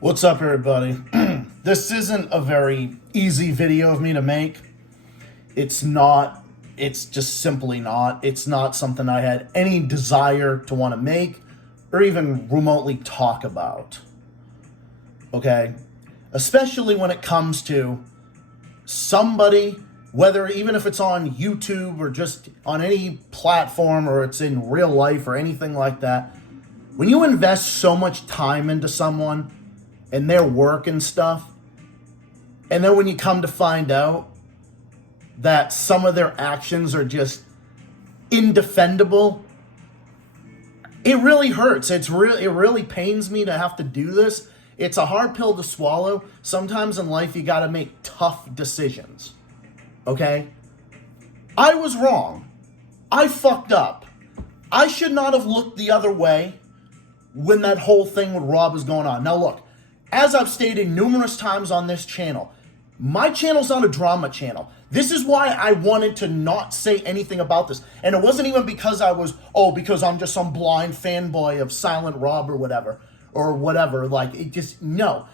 What's up, everybody? This isn't a very easy video of me to make. It's not. It's just simply not. It's not something I had any desire to want to make or even remotely talk about. Okay? Especially when it comes to somebody, whether even if it's on YouTube or just on any platform or it's in real life or anything like that, when you invest so much time into someone and their work and stuff, and then when you come to find out that some of their actions are just indefendable, it really hurts. It really pains me to have to do this. It's a hard pill to swallow. Sometimes in life you got to make tough decisions. Okay? I was wrong. I fucked up. I should not have looked the other way when that whole thing with Rob was going on. Now look, as I've stated numerous times on this channel, my channel's not a drama channel. This is why I wanted to not say anything about this. And it wasn't even because because I'm just some blind fanboy of Silent Rob or whatever. Like, it just, no.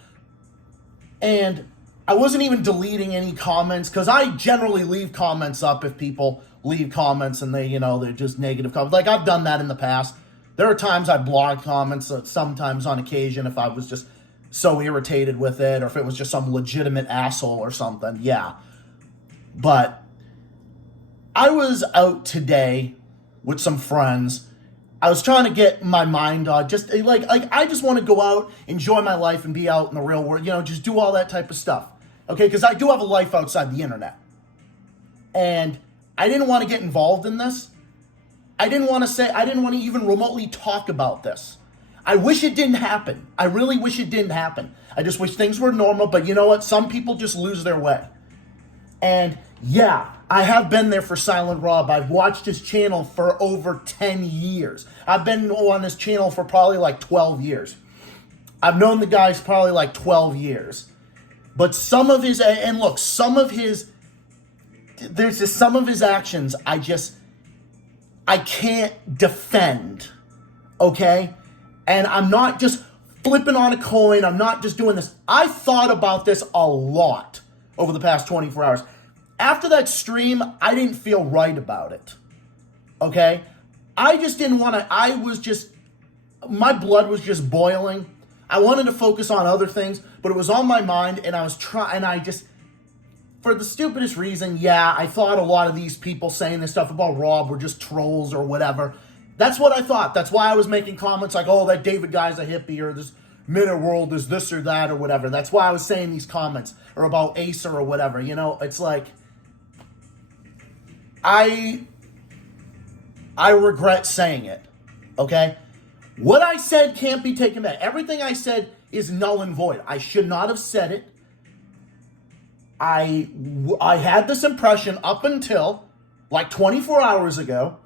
And I wasn't even deleting any comments, because I generally leave comments up if people leave comments and they're just negative comments. Like, I've done that in the past. There are times I block comments, sometimes on occasion, if I was just so irritated with it, or if it was just some legitimate asshole or something, yeah. But I was out today with some friends. I was trying to get my mind on I just want to go out, enjoy my life, and be out in the real world, just do all that type of stuff. Okay, because I do have a life outside the internet. And I didn't want to get involved in this. I didn't want to even remotely talk about this. I wish it didn't happen. I really wish it didn't happen. I just wish things were normal, but you know what? Some people just lose their way. And yeah, I have been there for Silent Rob. I've watched his channel for over 10 years. I've been on his channel for probably like 12 years. I've known the guys probably like 12 years. But some of his actions I can't defend. Okay? And I'm not just flipping on a coin. I'm not just doing this. I thought about this a lot over the past 24 hours. After that stream, I didn't feel right about it. Okay? I just didn't want to, my blood was just boiling. I wanted to focus on other things, but it was on my mind, and for the stupidest reason, yeah, I thought a lot of these people saying this stuff about Rob were just trolls or whatever. That's what I thought. That's why I was making comments like, oh, that David guy's a hippie, or this Minute World is this or that or whatever. That's why I was saying these comments, or about Acer or whatever. It's like, I regret saying it, okay? What I said can't be taken back. Everything I said is null and void. I should not have said it. I had this impression up until like 24 hours ago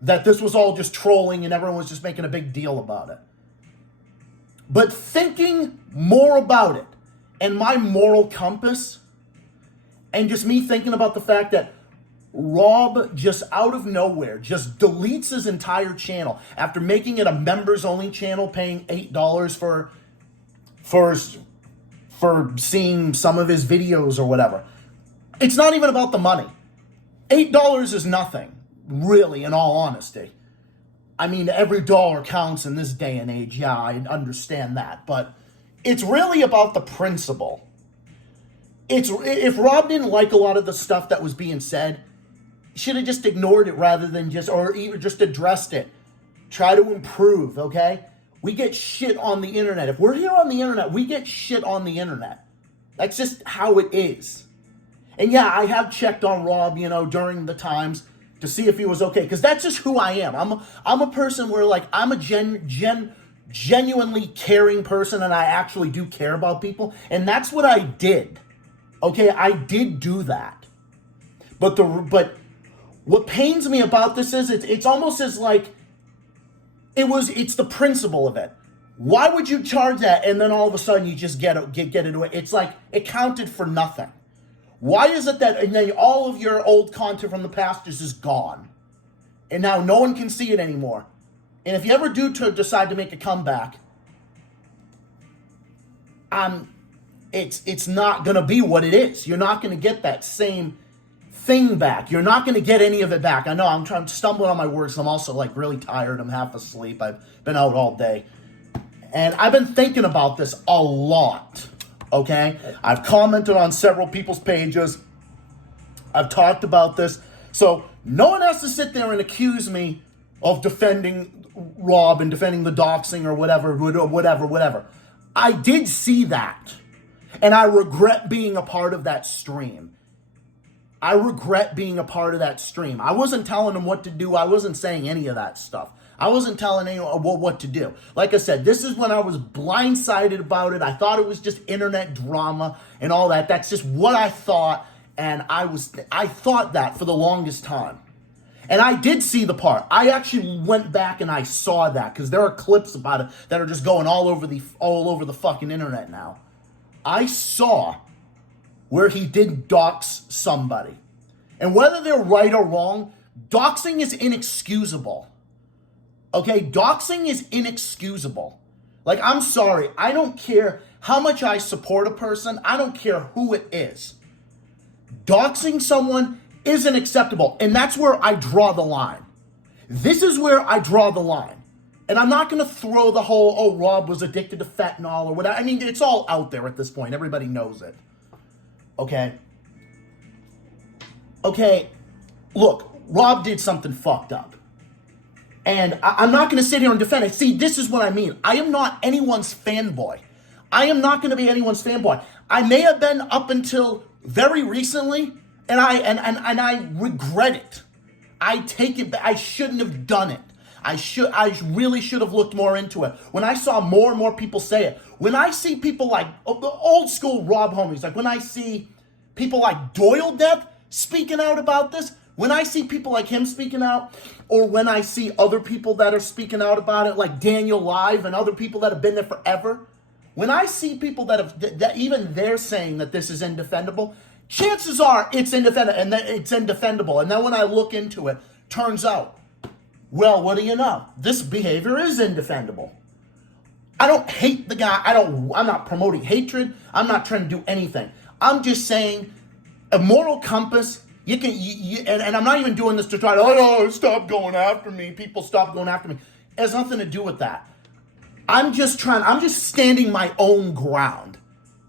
that this was all just trolling and everyone was just making a big deal about it. But thinking more about it, and my moral compass, and just me thinking about the fact that Rob just out of nowhere just deletes his entire channel after making it a members only channel, paying $8 for seeing some of his videos or whatever. It's not even about the money. $8 is nothing, really, in all honesty. I mean, every dollar counts in this day and age. Yeah, I understand that. But it's really about the principle. If Rob didn't like a lot of the stuff that was being said, he should have just ignored it rather than or even just addressed it. Try to improve, okay? We get shit on the internet. If we're here on the internet, we get shit on the internet. That's just how it is. And yeah, I have checked on Rob, during the times to see if he was okay, because that's just who I am. I'm a person where, like, I'm a genuinely caring person, and I actually do care about people, and that's what I did. Okay, I did do that. But what pains me about this is it's almost as like it's the principle of it. Why would you charge that and then all of a sudden you just get it away? It's like it counted for nothing. Why is it that and then all of your old content from the past is just gone? And now no one can see it anymore. And if you ever do decide to make a comeback, it's not going to be what it is. You're not going to get that same thing back. You're not going to get any of it back. I know I'm trying to stumble on my words. I'm also like really tired. I'm half asleep. I've been out all day. And I've been thinking about this a lot, okay? I've commented on several people's pages. I've talked about this. So no one has to sit there and accuse me of defending Rob and defending the doxing or whatever. I did see that. And I regret being a part of that stream. I wasn't telling him what to do. I wasn't saying any of that stuff. I wasn't telling anyone what to do. Like I said, this is when I was blindsided about it. I thought it was just internet drama and all that. That's just what I thought. And I thought that for the longest time. And I did see the part. I actually went back and I saw that because there are clips about it that are just going all over the fucking internet now. I saw where he did dox somebody. And whether they're right or wrong, doxing is inexcusable. Okay, doxing is inexcusable. Like, I'm sorry. I don't care how much I support a person. I don't care who it is. Doxing someone isn't acceptable. And that's where I draw the line. This is where I draw the line. And I'm not going to throw the whole, oh, Rob was addicted to fentanyl or whatever. I mean, it's all out there at this point. Everybody knows it. Okay, look, Rob did something fucked up. And I'm not going to sit here and defend it. See, this is what I mean. I am not anyone's fanboy. I am not going to be anyone's fanboy. I may have been up until very recently, and I regret it. I take it back. I shouldn't have done it. I really should have looked more into it. When I saw more and more people say it, when I see people like the old school Rob homies, like when I see people like Doyle Depp speaking out about this, when I see people like him speaking out, or when I see other people that are speaking out about it, like Daniel Live and other people that have been there forever, when I see people that even they're saying that this is indefendable, chances are it's indefendable. And then when I look into it, turns out, well, what do you know? This behavior is indefendable. I don't hate the guy. I'm not promoting hatred. I'm not trying to do anything. I'm just saying a moral compass, and I'm not even doing this to try to, stop going after me. People stop going after me. It has nothing to do with that. I'm just standing my own ground.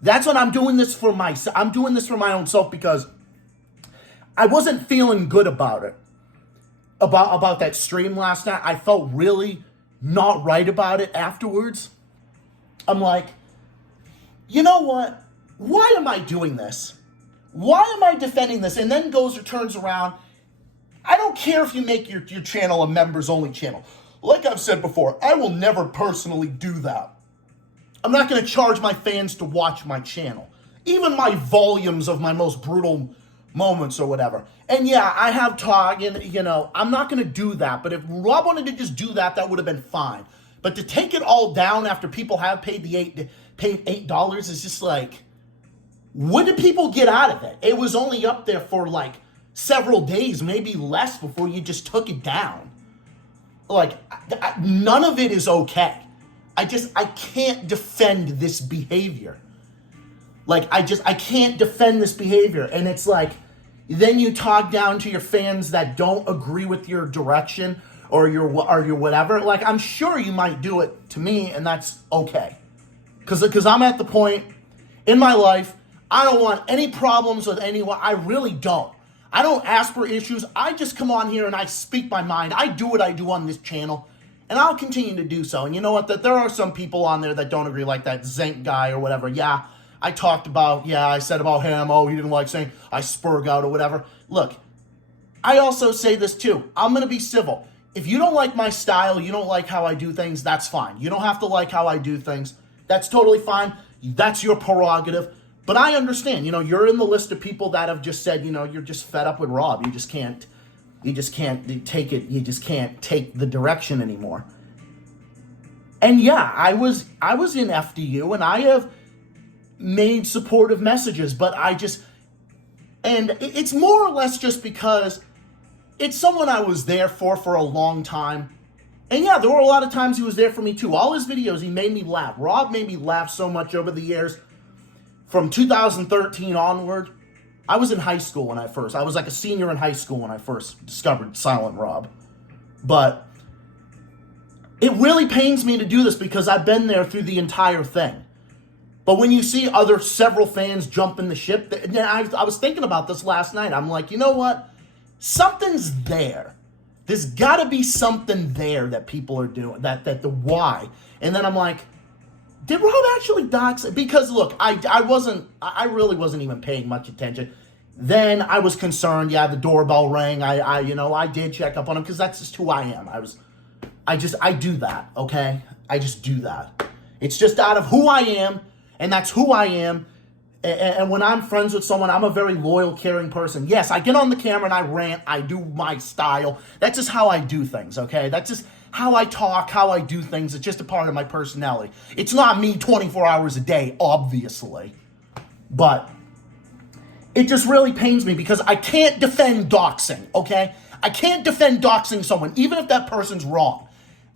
That's what I'm doing this for myself. I'm doing this for my own self because I wasn't feeling good about it. About that stream last night. I felt really not right about it afterwards. I'm like, you know what? Why am I doing this? Why am I defending this? And then turns around. I don't care if you make your channel a members only channel. Like I've said before, I will never personally do that. I'm not going to charge my fans to watch my channel. Even my volumes of my most brutal moments or whatever. And yeah, I have talk and, I'm not going to do that. But if Rob wanted to just do that, that would have been fine. But to take it all down after people have paid $8 is just like, what did people get out of it? It was only up there for like several days, maybe less before you just took it down. Like, none of it is okay. I can't defend this behavior. Like, I can't defend this behavior. And it's like, then you talk down to your fans that don't agree with your direction or your whatever. Like, I'm sure you might do it to me, and that's okay. Because I'm at the point in my life, I don't want any problems with anyone. I really don't. I don't ask for issues. I just come on here and I speak my mind. I do what I do on this channel, and I'll continue to do so. And you know what? That there are some people on there that don't agree, like that Zenk guy or whatever. Yeah, I said about him, oh, he didn't like saying I spurg out or whatever. Look, I also say this too. I'm going to be civil. If you don't like my style, you don't like how I do things, that's fine. You don't have to like how I do things. That's totally fine. That's your prerogative. But I understand, you're in the list of people that have just said, you're just fed up with Rob. You just can't take it. You just can't take the direction anymore. And yeah, I was in FDU and I have made supportive messages, but and it's more or less just because it's someone I was there for a long time. And yeah, there were a lot of times he was there for me too. All his videos, he made me laugh. Rob made me laugh so much over the years. From 2013 onward, I was in high school when I was like a senior in high school when I first discovered Silent Rob. But it really pains me to do this because I've been there through the entire thing. But when you see several fans jumping the ship, I was thinking about this last night. I'm like, you know what? Something's there. There's got to be something there that people are doing, that the why. And then I'm like, did Rob actually dox? Because look, I really wasn't even paying much attention. Then I was concerned. Yeah, the doorbell rang. I did check up on him because that's just who I am. I do that. Okay, I just do that. It's just out of who I am, and that's who I am. And when I'm friends with someone, I'm a very loyal, caring person. Yes, I get on the camera and I rant. I do my style. That's just how I do things, okay? That's just how I talk, how I do things. It's just a part of my personality. It's not me 24 hours a day, obviously. But it just really pains me because I can't defend doxing, okay? I can't defend doxing someone, even if that person's wrong.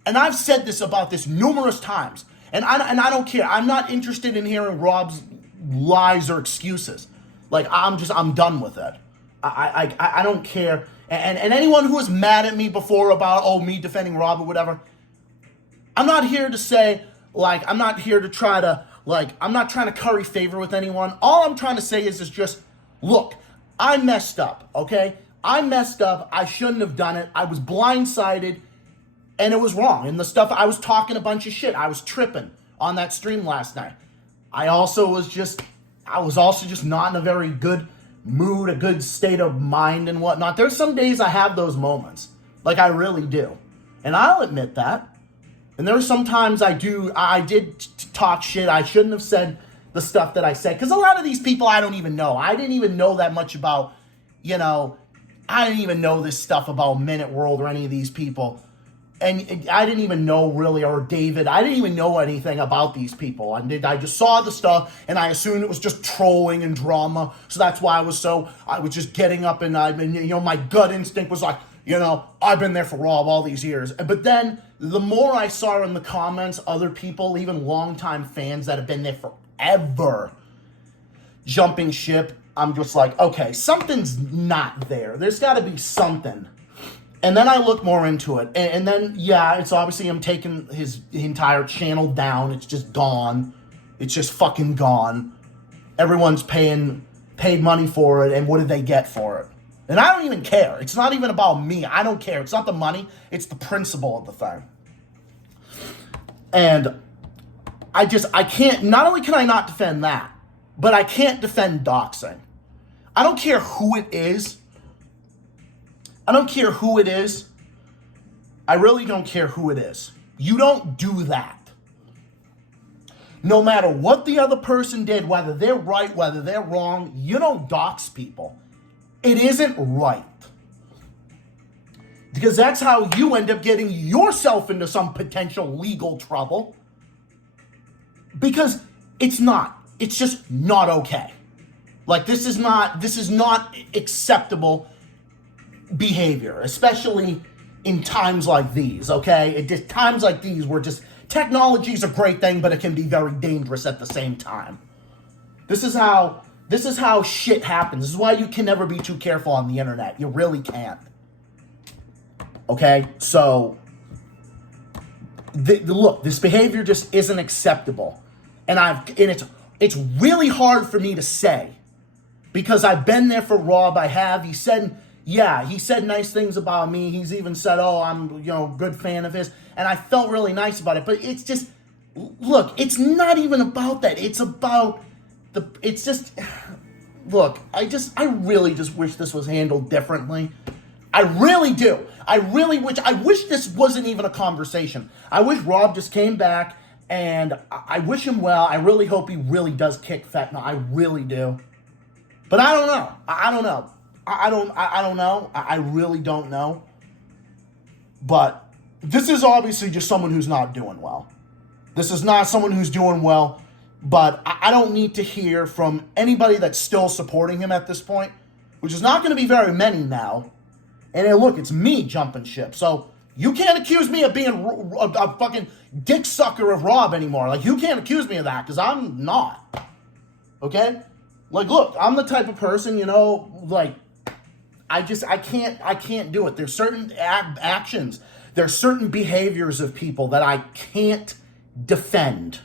And I've said this about this numerous times. And I don't care. I'm not interested in hearing Rob's lies or excuses. Like, I'm done with it. I don't care. And anyone who was mad at me before about, me defending Rob or whatever, I'm not here to say, like, I'm not here to try to, like, I'm not trying to curry favor with anyone. All I'm trying to say is just, look, I messed up, okay? I messed up. I shouldn't have done it. I was blindsided, and it was wrong. And the stuff, I was talking a bunch of shit. I was tripping on that stream last night. I was also just not in a very good mood, a good state of mind and whatnot. There's some days I have those moments. Like, I really do. And I'll admit that. And there are some times I did talk shit. I shouldn't have said the stuff that I said. Because a lot of these people I don't even know. I didn't even know that much about, I didn't even know this stuff about Minute World or any of these people. And I didn't even know really, or David, I didn't even know anything about these people. I just saw the stuff, and I assumed it was just trolling and drama. So that's why I was just getting up, and my gut instinct was like, I've been there for Rob all these years. But then the more I saw in the comments, other people, even longtime fans that have been there forever, jumping ship, I'm just like, okay, something's not there. There's got to be something. And then I look more into it. And then, yeah, it's obviously him taking his entire channel down. It's just gone. It's just fucking gone. Everyone's paid money for it. And what did they get for it? And I don't even care. It's not even about me. I don't care. It's not the money. It's the principle of the thing. And I can't, not only can I not defend that, but I can't defend doxing. I don't care who it is. I don't care who it is. I really don't care who it is. You don't do that. No matter what the other person did, whether they're right, whether they're wrong, you don't dox people. It isn't right. Because that's how you end up getting yourself into some potential legal trouble. Because it's not. It's just not okay. Like, this is not acceptable behavior, especially in times like these, okay? Times like these where just technology's a great thing, but it can be very dangerous at the same time. This is how shit happens. This is why you can never be too careful on the internet. You really can't. Okay? So, look, this behavior just isn't acceptable. And it's really hard for me to say because I've been there for Rob. He said nice things about me. He's even said, I'm, a good fan of his. And I felt really nice about it. But it's just, look, it's not even about that. It's about I really just wish this was handled differently. I really do. I wish this wasn't even a conversation. I wish Rob just came back, and I wish him well. I really hope he really does kick fentanyl. I really do. But I don't know. I don't know. I don't know. I really don't know. But this is obviously just someone who's not doing well. This is not someone who's doing well. But I don't need to hear from anybody that's still supporting him at this point, which is not going to be very many now. And look, it's me jumping ship. So You can't accuse me of being a fucking dick sucker of Rob anymore. Like, you can't accuse me of that, because I'm not. Okay? Like, look, I'm the type of person, you know, like, I can't do it. There's certain actions, there's certain behaviors of people that I can't defend.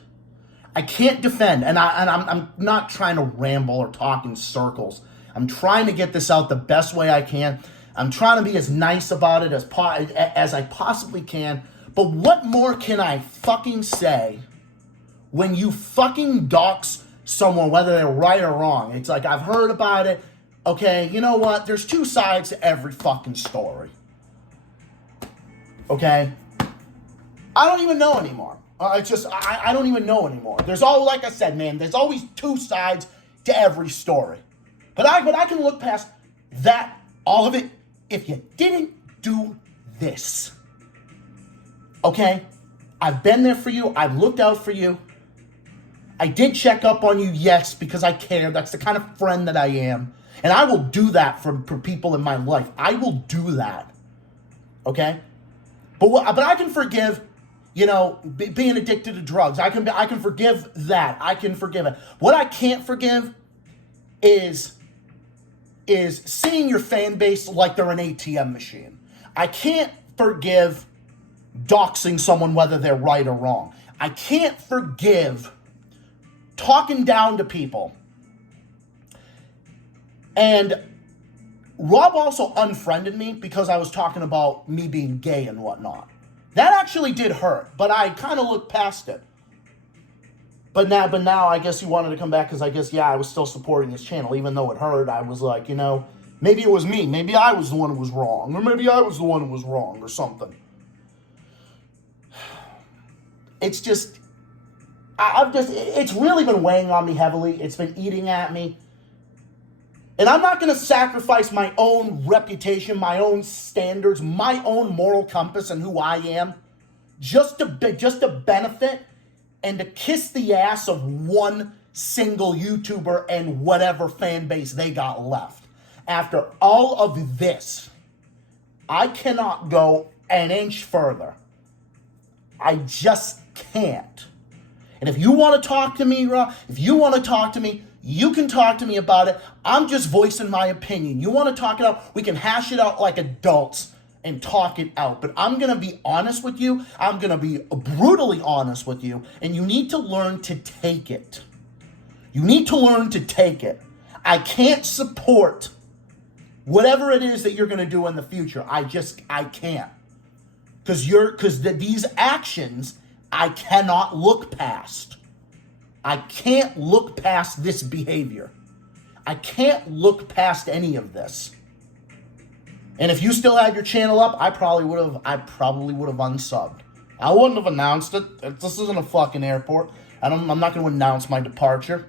I can't defend, and I'm not trying to ramble or talk in circles. I'm trying to get this out the best way I can. I'm trying to be as nice about it as I possibly can. But what more can I fucking say when you fucking dox someone, whether they're right or wrong? It's like, I've heard about it. Okay, you know what? There's two sides to every fucking story. Okay? I don't even know anymore. It's just, I don't even know anymore. There's all, like I said, man, there's always two sides to every story. But I can look past that, all of it, if you didn't do this. Okay? I've been there for you. I've looked out for you. I did check up on you, yes, because I care. That's the kind of friend that I am. And I will do that for people in my life. I will do that. Okay? But I can forgive, you know, being addicted to drugs. I can forgive that. I can forgive it. What I can't forgive is seeing your fan base like they're an ATM machine. I can't forgive doxing someone whether they're right or wrong. I can't forgive talking down to people. And Rob also unfriended me because I was talking about me being gay and whatnot. That actually did hurt, but I kind of looked past it. But now I guess he wanted to come back because I guess, yeah, I was still supporting his channel. Even though it hurt, I was like, you know, maybe it was me. Maybe I was the one who was wrong. Or maybe I was the one who was wrong or something. It's just, it's really been weighing on me heavily. It's been eating at me. And I'm not going to sacrifice my own reputation, my own standards, my own moral compass and who I am just to benefit and to kiss the ass of one single YouTuber and whatever fan base they got left. After all of this, I cannot go an inch further. I just can't. And if you want to talk to me, you can talk to me about it. I'm just voicing my opinion. You want to talk it out? We can hash it out like adults and talk it out. But I'm going to be honest with you. I'm going to be brutally honest with you. And you need to learn to take it. You need to learn to take it. I can't support whatever it is that you're going to do in the future. I can't. Because these actions, I cannot look past. I can't look past this behavior. I can't look past any of this. And if you still had your channel up, I probably would have unsubbed. I wouldn't have announced it. This isn't a fucking airport. I'm not going to announce my departure.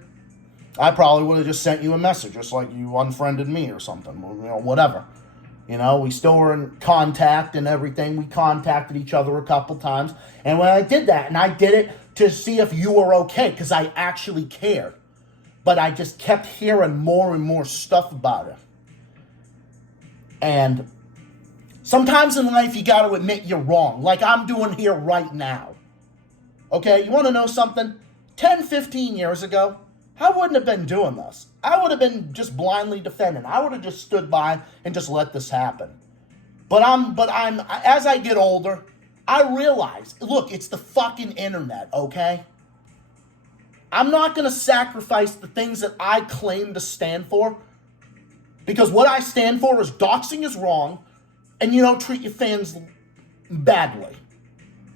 I probably would have just sent you a message, just like you unfriended me or something, you know, whatever. You know, we still were in contact and everything. We contacted each other a couple times. And when I did that, and I did it to see if you were okay, because I actually cared. But I just kept hearing more and more stuff about it. And sometimes in life, you got to admit you're wrong, like I'm doing here right now. Okay, you want to know something? 10, 15 years ago, I wouldn't have been doing this. I would have been just blindly defending. I would have just stood by and just let this happen. But as I get older, I realize, look, it's the fucking internet, okay? I'm not going to sacrifice the things that I claim to stand for, because what I stand for is doxing is wrong, and you don't treat your fans badly.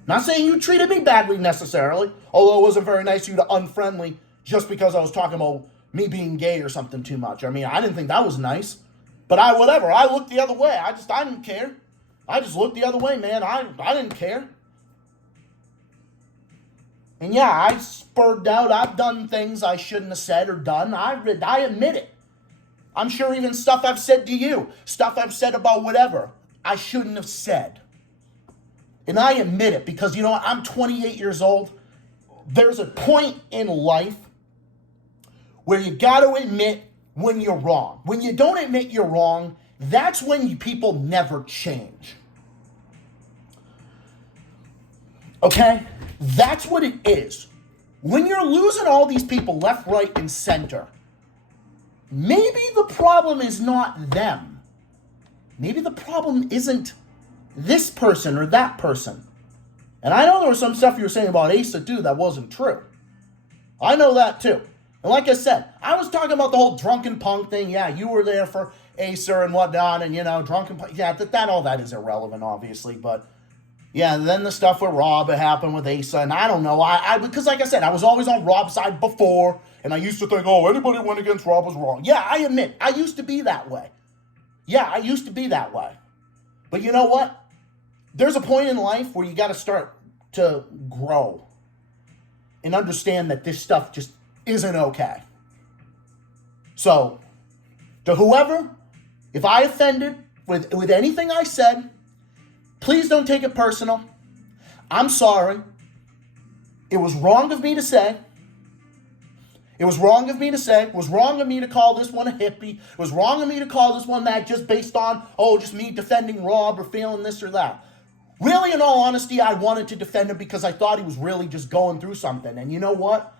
Not saying you treated me badly necessarily, although it wasn't very nice of you to unfriend me just because I was talking about me being gay or something too much. I mean, I didn't think that was nice. But I looked the other way. I didn't care. I just looked the other way, man. I didn't care. And yeah, I spurred out. I've done things I shouldn't have said or done. I admit it. I'm sure even stuff I've said to you, stuff I've said about whatever, I shouldn't have said. And I admit it because, you know what, I'm 28 years old. There's a point in life where you got to admit when you're wrong. When you don't admit you're wrong, that's when people never change. Okay? That's what it is. When you're losing all these people left, right, and center, maybe the problem is not them. Maybe the problem isn't this person or that person. And I know there was some stuff you were saying about Asa too that wasn't true. I know that too. And like I said, I was talking about the whole drunken punk thing. Yeah, you were there for Asa and whatnot, and drunken punk. Yeah, that all that is irrelevant, obviously. But yeah, then the stuff with Rob, it happened with Asa, and I don't know. Because like I said, I was always on Rob's side before, and I used to think, oh, anybody who went against Rob was wrong. Yeah, I admit, I used to be that way. Yeah, I used to be that way. But you know what? There's a point in life where you got to start to grow and understand that this stuff just isn't okay. So, to whoever, if I offended with anything I said, please don't take it personal. I'm sorry. It was wrong of me to say. It was wrong of me to say. It was wrong of me to call this one a hippie. It was wrong of me to call this one that just based on, just me defending Rob or feeling this or that. Really, in all honesty, I wanted to defend him because I thought he was really just going through something. And you know what?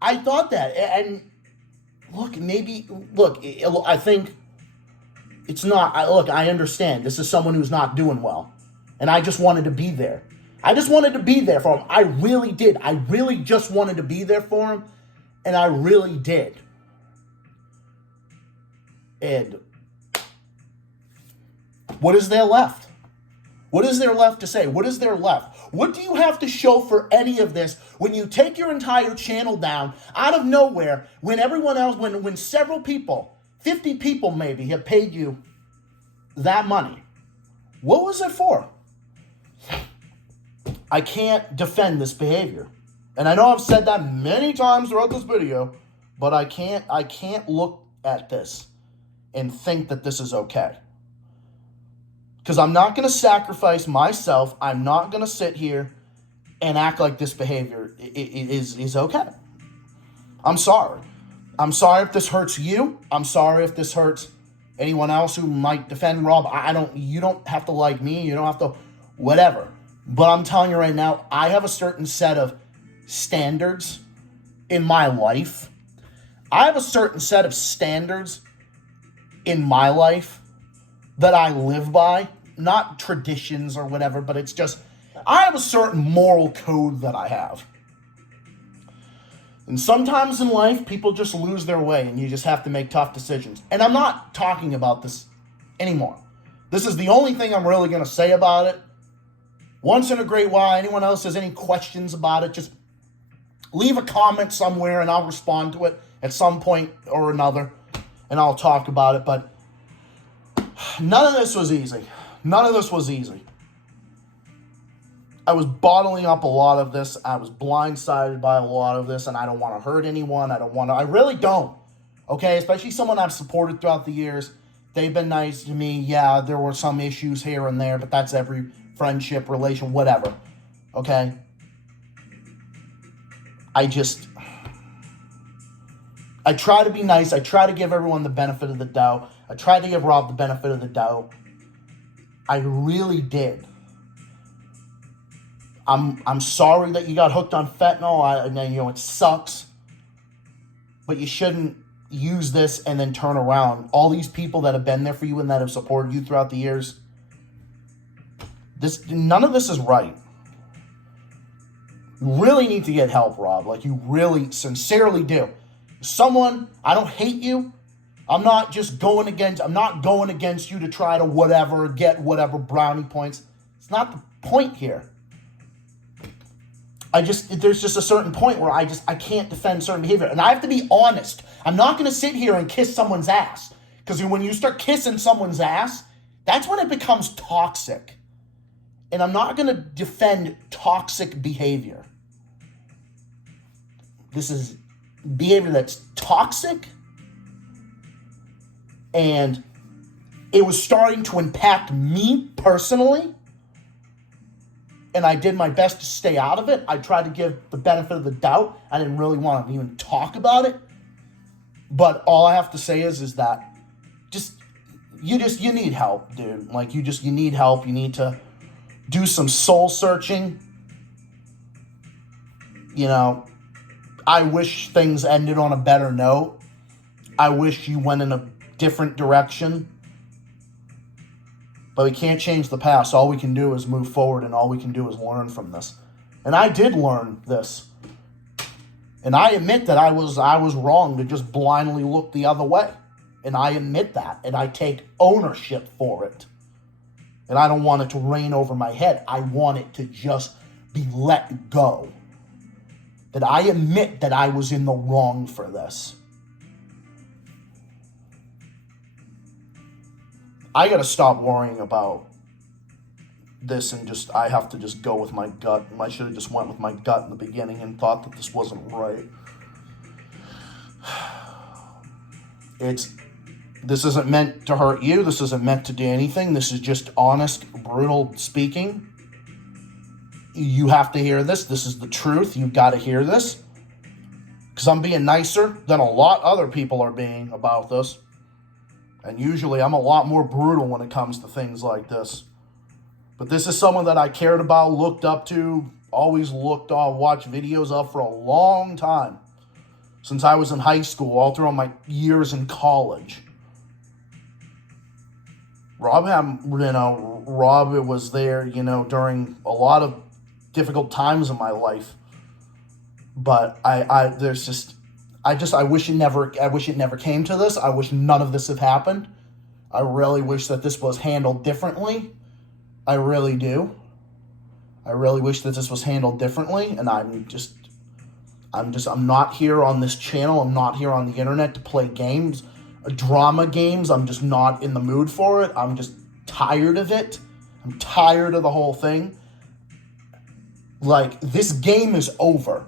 I thought that. And I think it's not. I understand. This is someone who's not doing well. And I just wanted to be there. I just wanted to be there for him. I really did. I really just wanted to be there for him. And I really did. And what is there left? What is there left to say? What is there left? What do you have to show for any of this when you take your entire channel down out of nowhere when everyone else, when several people, 50 people maybe, have paid you that money? What was it for? I can't defend this behavior. And I know I've said that many times throughout this video, but I can't look at this and think that this is okay. Because I'm not going to sacrifice myself. I'm not going to sit here and act like this behavior is okay. I'm sorry. I'm sorry if this hurts you. I'm sorry if this hurts anyone else who might defend Rob. You don't have to like me. You don't have to whatever. But I'm telling you right now, I have a certain set of standards in my life. I have a certain set of standards in my life that I live by. Not traditions or whatever, but it's just, I have a certain moral code that I have. And sometimes in life, people just lose their way and you just have to make tough decisions. And I'm not talking about this anymore. This is the only thing I'm really going to say about it. Once in a great while, anyone else has any questions about it, just leave a comment somewhere and I'll respond to it at some point or another. And I'll talk about it. But none of this was easy. None of this was easy. I was bottling up a lot of this. I was blindsided by a lot of this, and I don't want to hurt anyone. I really don't. Okay? Especially someone I've supported throughout the years. They've been nice to me. Yeah, there were some issues here and there, but that's every friendship, relation, whatever. Okay? I try to be nice. I try to give everyone the benefit of the doubt. I tried to give Rob the benefit of the doubt. I really did. I'm sorry that you got hooked on fentanyl. It sucks. But you shouldn't use this and then turn around. All these people that have been there for you and that have supported you throughout the years. None of this is right. You really need to get help, Rob. Like, you really sincerely do. I don't hate you. I'm not going against you to try to get whatever brownie points. It's not the point here. There's just a certain point where I can't defend certain behavior. And I have to be honest. I'm not going to sit here and kiss someone's ass. Because when you start kissing someone's ass, that's when it becomes toxic. And I'm not going to defend toxic behavior. This is behavior that's toxic. And it was starting to impact me personally. And I did my best to stay out of it. I tried to give the benefit of the doubt. I didn't really want to even talk about it. But all I have to say is that you need help, dude. Like, you need help. You need to do some soul searching. you know, I wish things ended on a better note. I wish you went in a different direction. But we can't change the past. All we can do is move forward, and all we can do is learn from this. And I did learn this. And I admit that I was wrong to just blindly look the other way. And I admit that. And I take ownership for it. And I don't want it to reign over my head. I want it to just be let go. That I admit that I was in the wrong for this. I got to stop worrying about this and I have to just go with my gut. I should have just went with my gut in the beginning and thought that this wasn't right. This isn't meant to hurt you. This isn't meant to do anything. This is just honest, brutal speaking. You have to hear this. This is the truth. You've got to hear this. Because I'm being nicer than a lot other people are being about this. And usually I'm a lot more brutal when it comes to things like this. But this is someone that I cared about, looked up to, always watched videos of for a long time. Since I was in high school, all throughout my years in college. Rob was there, during a lot of difficult times in my life. But I wish it never came to this. I wish none of this had happened. I really wish that this was handled differently. I really do. I really wish that this was handled differently, and I'm not here on this channel. I'm not here on the internet to play games, drama games. I'm just not in the mood for it. I'm just tired of it. I'm tired of the whole thing. Like, this game is over.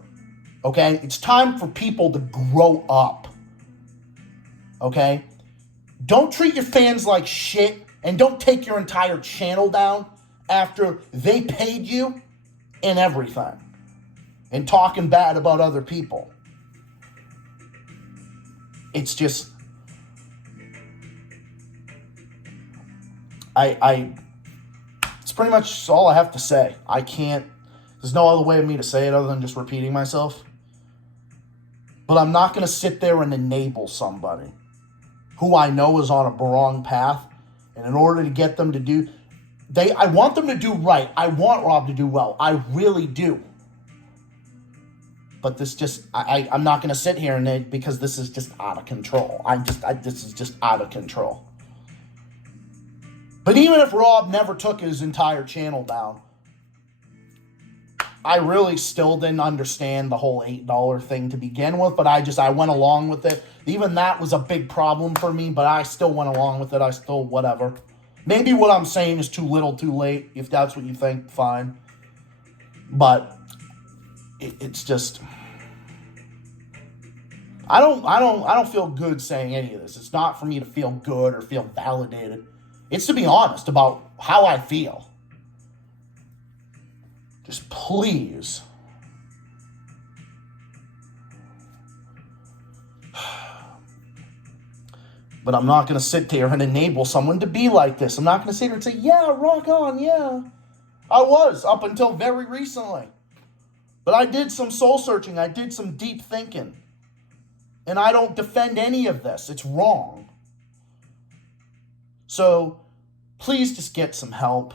Okay? It's time for people to grow up. Okay? Don't treat your fans like shit, and don't take your entire channel down after they paid you and everything. And talking bad about other people. It's just... It's pretty much all I have to say. There's no other way of me to say it other than just repeating myself. But I'm not going to sit there and enable somebody who I know is on a wrong path. And in order to get them to do... I want them to do right. I want Rob to do well. I really do. But this just... I'm not going to sit here because this is just out of control. This is just out of control. But even if Rob never took his entire channel down, I really still didn't understand the whole $8 thing to begin with, but I went along with it. Even that was a big problem for me, but I still went along with it. Whatever. Maybe what I'm saying is too little, too late. If that's what you think, fine. But it's just... I don't feel good saying any of this. It's not for me to feel good or feel validated. It's to be honest about how I feel. Just please. But I'm not going to sit there and enable someone to be like this. I'm not going to sit here and say, yeah, rock on, yeah. I was up until very recently. But I did some soul searching. I did some deep thinking. And I don't defend any of this. It's wrong. So, please just get some help.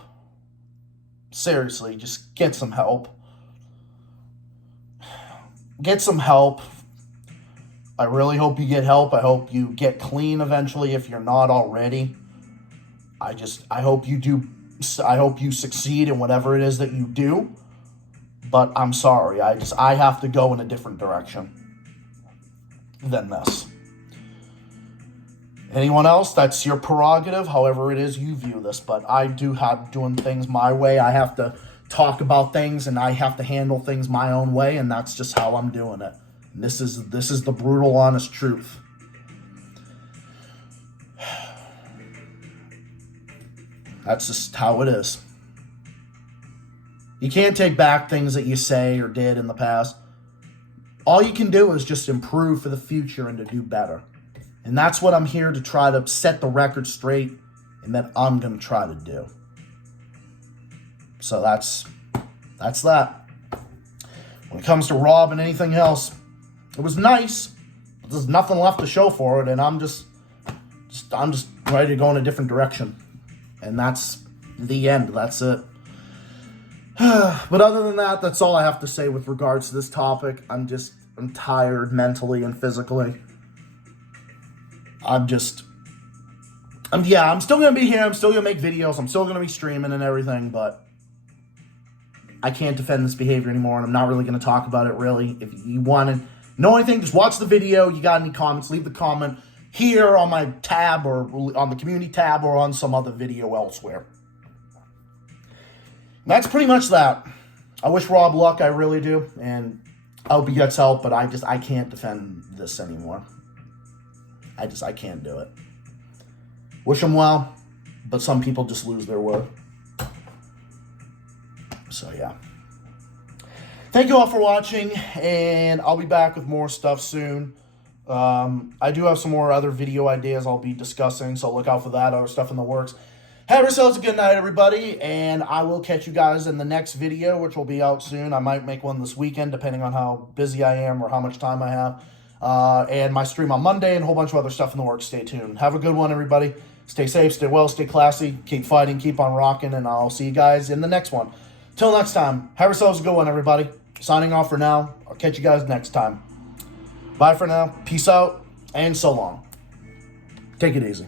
Seriously, just get some help. Get some help. I really hope you get help. I hope you get clean eventually if you're not already. I hope you do. I hope you succeed in whatever it is that you do. But I'm sorry. I have to go in a different direction than this. Anyone else? That's your prerogative, however it is you view this. But I do have doing things my way. I have to talk about things, and I have to handle things my own way, and that's just how I'm doing it. And this is the brutal, honest truth. That's just how it is. You can't take back things that you say or did in the past. All you can do is just improve for the future and to do better. And that's what I'm here to try to set the record straight, and that I'm going to try to do. So that's that. When it comes to Rob and anything else, it was nice, but there's nothing left to show for it, and I'm just ready to go in a different direction. And that's the end. That's it. But other than that, that's all I have to say with regards to this topic. I'm tired mentally and physically. I'm still going to be here. I'm still going to make videos. I'm still going to be streaming and everything, but I can't defend this behavior anymore, and I'm not really going to talk about it, really. If you want to know anything, just watch the video. You got any comments, leave the comment here on my tab or on the community tab or on some other video elsewhere. And that's pretty much that. I wish Rob luck, I really do, and I hope he gets help, but I can't defend this anymore. I can't do it. Wish him well, but some people just lose their word. So, yeah. Thank you all for watching, and I'll be back with more stuff soon. I do have some more other video ideas I'll be discussing, so look out for that, other stuff in the works. Have yourselves a good night, everybody, and I will catch you guys in the next video, which will be out soon. I might make one this weekend, depending on how busy I am or how much time I have. And my stream on Monday and a whole bunch of other stuff in the works. Stay tuned. Have a good one, everybody. Stay safe, stay well, stay classy, keep fighting, keep on rocking, and I'll see you guys in the next one. Till next time, have yourselves a good one, everybody. Signing off for now. I'll catch you guys next time. Bye for now. Peace out, and so long. Take it easy.